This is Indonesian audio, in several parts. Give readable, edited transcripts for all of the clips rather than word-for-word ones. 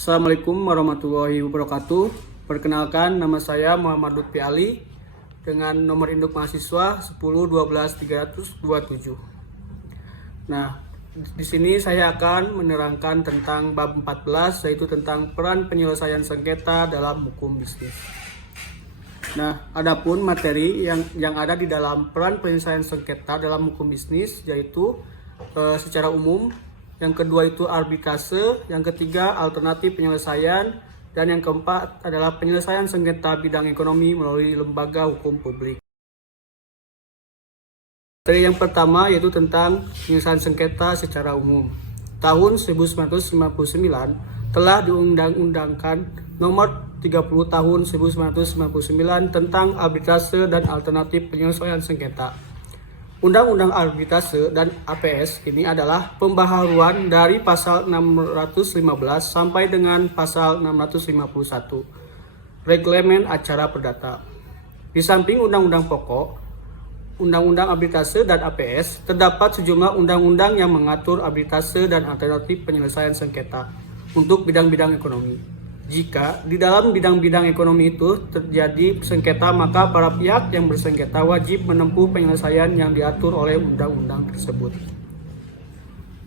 Assalamualaikum warahmatullahi wabarakatuh. Perkenalkan, nama saya Muhammad Lutfi Ali dengan nomor induk mahasiswa 10 12 327. Nah, di sini saya akan menerangkan tentang bab 14, yaitu tentang peran penyelesaian sengketa dalam hukum bisnis. Nah, adapun materi yang ada di dalam peran penyelesaian sengketa dalam hukum bisnis yaitu secara umum. Yang kedua itu arbitrase, yang ketiga alternatif penyelesaian, dan yang keempat adalah penyelesaian sengketa bidang ekonomi melalui lembaga hukum publik. Materi yang pertama yaitu tentang penyelesaian sengketa secara umum. Tahun 1999 telah diundang-undangkan nomor 30 tahun 1999 tentang arbitrase dan alternatif penyelesaian sengketa. Undang-Undang Arbitrase dan APS ini adalah pembaharuan dari pasal 615 sampai dengan pasal 651 Reglemen Acara Perdata. Di samping undang-undang pokok, Undang-Undang Arbitrase dan APS, terdapat sejumlah undang-undang yang mengatur arbitrase dan alternatif penyelesaian sengketa untuk bidang-bidang ekonomi. Jika di dalam bidang-bidang ekonomi itu terjadi sengketa, maka para pihak yang bersengketa wajib menempuh penyelesaian yang diatur oleh undang-undang tersebut.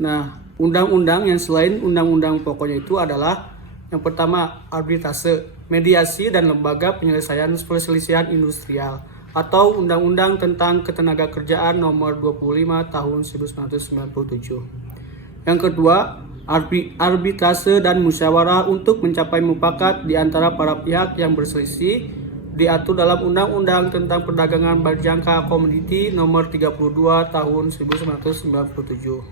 Nah, undang-undang yang selain undang-undang pokoknya itu adalah yang pertama arbitrase, mediasi dan lembaga penyelesaian perselisihan industrial, atau Undang-Undang tentang Ketenagakerjaan Nomor 25 Tahun 1997. Yang kedua, arbitrase dan musyawarah untuk mencapai mufakat di antara para pihak yang berselisih diatur dalam Undang-Undang tentang Perdagangan Berjangka Komoditi Nomor 32 Tahun 1997.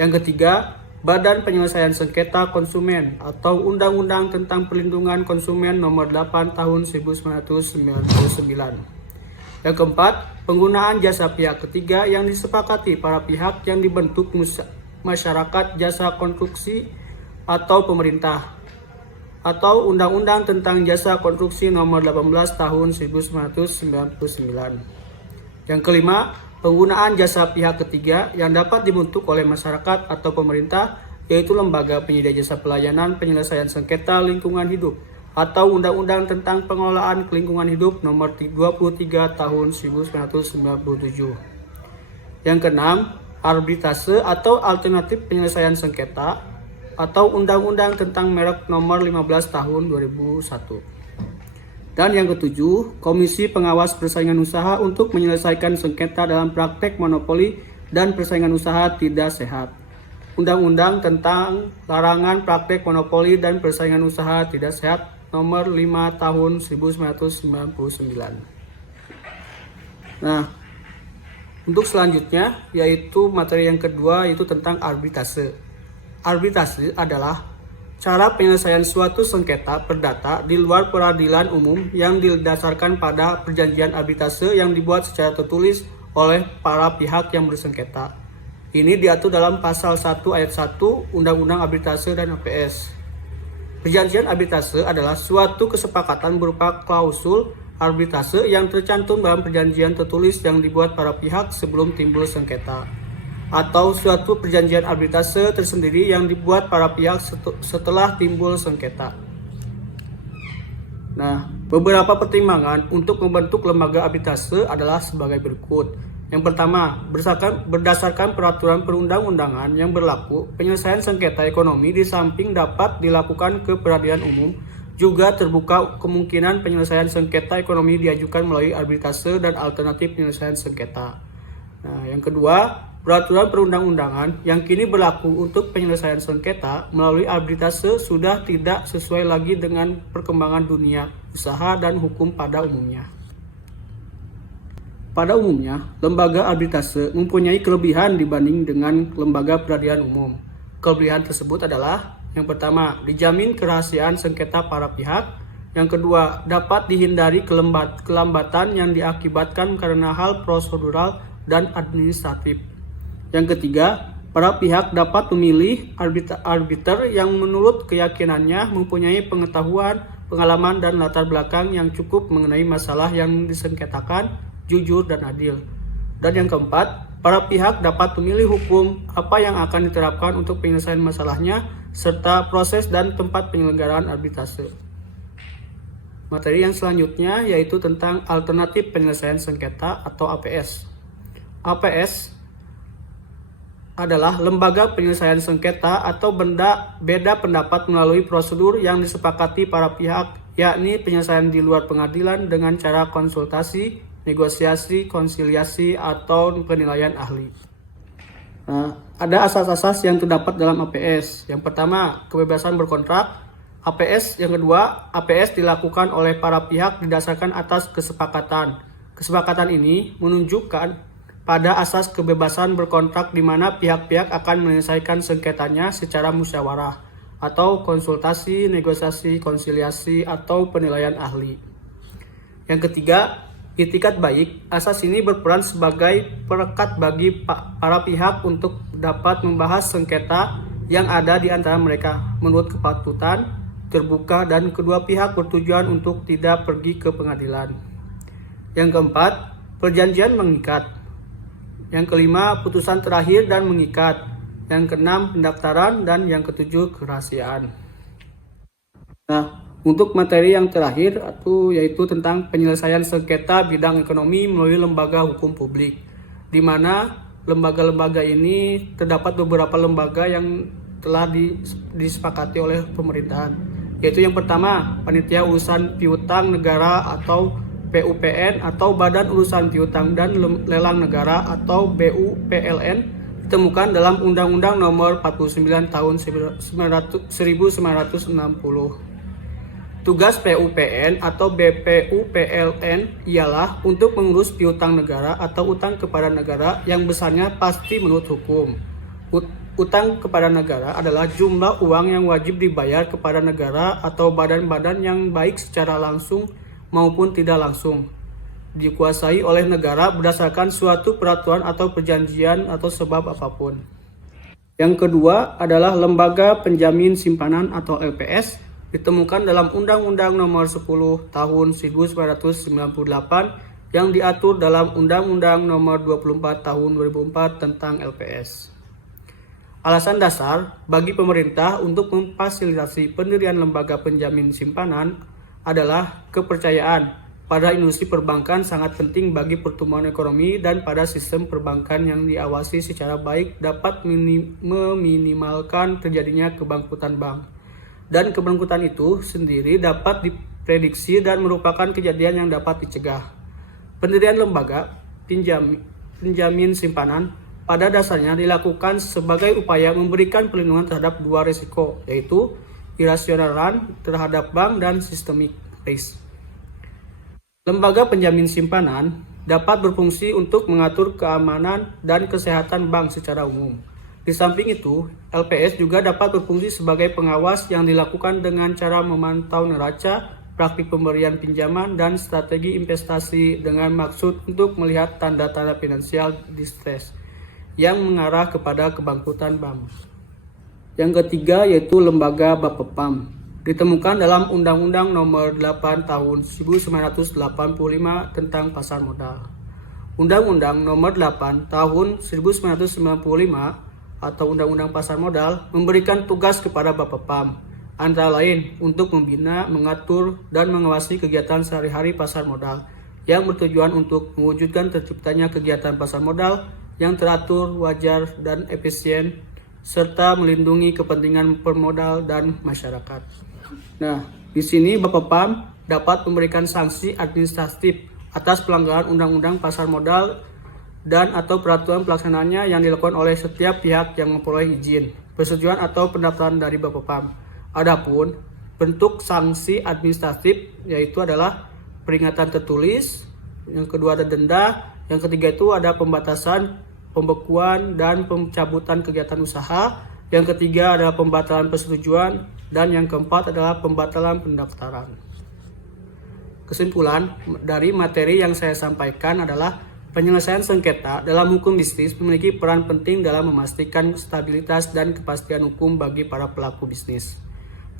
Yang ketiga, Badan Penyelesaian Sengketa Konsumen atau Undang-Undang tentang Perlindungan Konsumen Nomor 8 Tahun 1999. Yang keempat, penggunaan jasa pihak ketiga yang disepakati para pihak yang dibentuk masyarakat jasa konstruksi atau pemerintah, atau Undang-Undang tentang Jasa Konstruksi Nomor 18 Tahun 1999. Yang kelima, penggunaan jasa pihak ketiga yang dapat dibentuk oleh masyarakat atau pemerintah, yaitu Lembaga Penyedia Jasa Pelayanan Penyelesaian Sengketa Lingkungan Hidup atau Undang-Undang tentang Pengelolaan Lingkungan Hidup Nomor 23 Tahun 1997. Yang keenam, arbitrase atau alternatif penyelesaian sengketa atau Undang-Undang tentang Merek Nomor 15 Tahun 2001. Dan yang ketujuh, Komisi Pengawas Persaingan Usaha untuk menyelesaikan sengketa dalam praktek monopoli dan persaingan usaha tidak sehat. Undang-Undang tentang Larangan Praktek Monopoli dan Persaingan Usaha Tidak Sehat Nomor 5 Tahun 1999. Nah, untuk selanjutnya, yaitu materi yang kedua, yaitu tentang arbitrase. Arbitrase adalah cara penyelesaian suatu sengketa perdata di luar peradilan umum yang didasarkan pada perjanjian arbitrase yang dibuat secara tertulis oleh para pihak yang bersengketa. Ini diatur dalam pasal 1 ayat 1 Undang-Undang Arbitrase dan APS. Perjanjian arbitrase adalah suatu kesepakatan berupa klausul arbitrase yang tercantum dalam perjanjian tertulis yang dibuat para pihak sebelum timbul sengketa, atau suatu perjanjian arbitrase tersendiri yang dibuat para pihak setelah timbul sengketa. Nah, beberapa pertimbangan untuk membentuk lembaga arbitrase adalah sebagai berikut. Yang pertama, berdasarkan peraturan perundang-undangan yang berlaku, penyelesaian sengketa ekonomi di samping dapat dilakukan ke peradilan umum, juga terbuka kemungkinan penyelesaian sengketa ekonomi diajukan melalui arbitrase dan alternatif penyelesaian sengketa. Nah, yang kedua, peraturan perundang-undangan yang kini berlaku untuk penyelesaian sengketa melalui arbitrase sudah tidak sesuai lagi dengan perkembangan dunia usaha dan hukum pada umumnya. Pada umumnya, lembaga arbitrase mempunyai kelebihan dibanding dengan lembaga peradilan umum. Kelebihan tersebut adalah: yang pertama, dijamin kerahasiaan sengketa para pihak. Yang kedua, dapat dihindari kelambatan yang diakibatkan karena hal prosedural dan administratif. Yang ketiga, para pihak dapat memilih arbiter yang menurut keyakinannya mempunyai pengetahuan, pengalaman, dan latar belakang yang cukup mengenai masalah yang disengketakan, jujur, dan adil. Dan yang keempat, para pihak dapat memilih hukum apa yang akan diterapkan untuk penyelesaian masalahnya serta proses dan tempat penyelenggaraan arbitrase. Materi yang selanjutnya yaitu tentang alternatif penyelesaian sengketa atau APS. APS adalah lembaga penyelesaian sengketa atau beda pendapat melalui prosedur yang disepakati para pihak, yakni penyelesaian di luar pengadilan dengan cara konsultasi, negosiasi, konsiliasi, atau penilaian ahli. Ada asas-asas yang terdapat dalam APS. Yang pertama, kebebasan berkontrak. APS yang kedua, APS dilakukan oleh para pihak didasarkan atas kesepakatan. Kesepakatan ini menunjukkan pada asas kebebasan berkontrak di mana pihak-pihak akan menyelesaikan sengketanya secara musyawarah atau konsultasi, negosiasi, konsiliasi, atau penilaian ahli. Yang ketiga, itikat baik. Asas ini berperan sebagai perekat bagi para pihak untuk dapat membahas sengketa yang ada di antara mereka menurut kepatutan, terbuka, dan kedua pihak bertujuan untuk tidak pergi ke pengadilan. Yang keempat, perjanjian mengikat. Yang kelima, putusan terakhir dan mengikat. Yang keenam, pendaftaran, dan yang ketujuh, kerahasiaan. Nah, untuk materi yang terakhir yaitu tentang penyelesaian sengketa bidang ekonomi melalui lembaga hukum publik, di mana lembaga-lembaga ini terdapat beberapa lembaga yang telah disepakati oleh pemerintahan. Yaitu yang pertama, Panitia Urusan Piutang Negara atau PUPN atau Badan Urusan Piutang dan Lelang Negara atau BUPLN ditemukan dalam Undang-Undang Nomor 49 Tahun 1960. Tugas PUPN atau BPUPLN ialah untuk mengurus piutang negara atau utang kepada negara yang besarnya pasti menurut hukum. Utang kepada negara adalah jumlah uang yang wajib dibayar kepada negara atau badan-badan yang baik secara langsung maupun tidak langsung dikuasai oleh negara berdasarkan suatu peraturan atau perjanjian atau sebab apapun. Yang kedua adalah Lembaga Penjamin Simpanan atau LPS, ditemukan dalam Undang-Undang Nomor 10 Tahun 1998 yang diatur dalam Undang-Undang Nomor 24 Tahun 2004 tentang LPS. Alasan dasar bagi pemerintah untuk memfasilitasi pendirian lembaga penjamin simpanan adalah kepercayaan pada industri perbankan sangat penting bagi pertumbuhan ekonomi dan pada sistem perbankan yang diawasi secara baik dapat meminimalkan terjadinya kebangkrutan bank. Dan kebangkrutan itu sendiri dapat diprediksi dan merupakan kejadian yang dapat dicegah. Pendirian lembaga penjamin simpanan pada dasarnya dilakukan sebagai upaya memberikan perlindungan terhadap dua risiko, yaitu irasionalan terhadap bank dan systemic risk. Lembaga penjamin simpanan dapat berfungsi untuk mengatur keamanan dan kesehatan bank secara umum. Di samping itu, LPS juga dapat berfungsi sebagai pengawas yang dilakukan dengan cara memantau neraca, praktik pemberian pinjaman, dan strategi investasi dengan maksud untuk melihat tanda-tanda finansial distress yang mengarah kepada kebangkrutan bank. Yang ketiga yaitu Lembaga Bapepam, ditemukan dalam Undang-Undang Nomor 8 Tahun 1985 tentang Pasar Modal. Undang-Undang Nomor 8 Tahun 1995 atau Undang-Undang Pasar Modal memberikan tugas kepada Bapepam, antara lain untuk membina, mengatur, dan mengawasi kegiatan sehari-hari pasar modal yang bertujuan untuk mewujudkan terciptanya kegiatan pasar modal yang teratur, wajar, dan efisien, serta melindungi kepentingan pemodal dan masyarakat. Nah, di sini Bapepam dapat memberikan sanksi administratif atas pelanggaran Undang-Undang Pasar Modal dan atau peraturan pelaksanaannya yang dilakukan oleh setiap pihak yang memperoleh izin, persetujuan atau pendaftaran dari Bapepam. Adapun bentuk sanksi administratif yaitu adalah peringatan tertulis, yang kedua ada denda, yang ketiga itu ada pembatasan, pembekuan, dan pencabutan kegiatan usaha. Yang ketiga adalah pembatalan persetujuan, dan yang keempat adalah pembatalan pendaftaran. Kesimpulan dari materi yang saya sampaikan adalah penyelesaian sengketa dalam hukum bisnis memiliki peran penting dalam memastikan stabilitas dan kepastian hukum bagi para pelaku bisnis.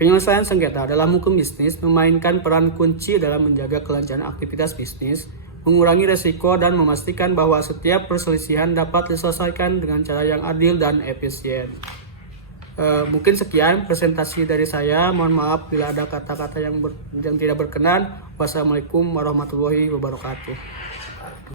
Penyelesaian sengketa dalam hukum bisnis memainkan peran kunci dalam menjaga kelancaran aktivitas bisnis, mengurangi resiko, dan memastikan bahwa setiap perselisihan dapat diselesaikan dengan cara yang adil dan efisien. Mungkin sekian presentasi dari saya. Mohon maaf bila ada kata-kata yang tidak berkenan. Wassalamualaikum warahmatullahi wabarakatuh.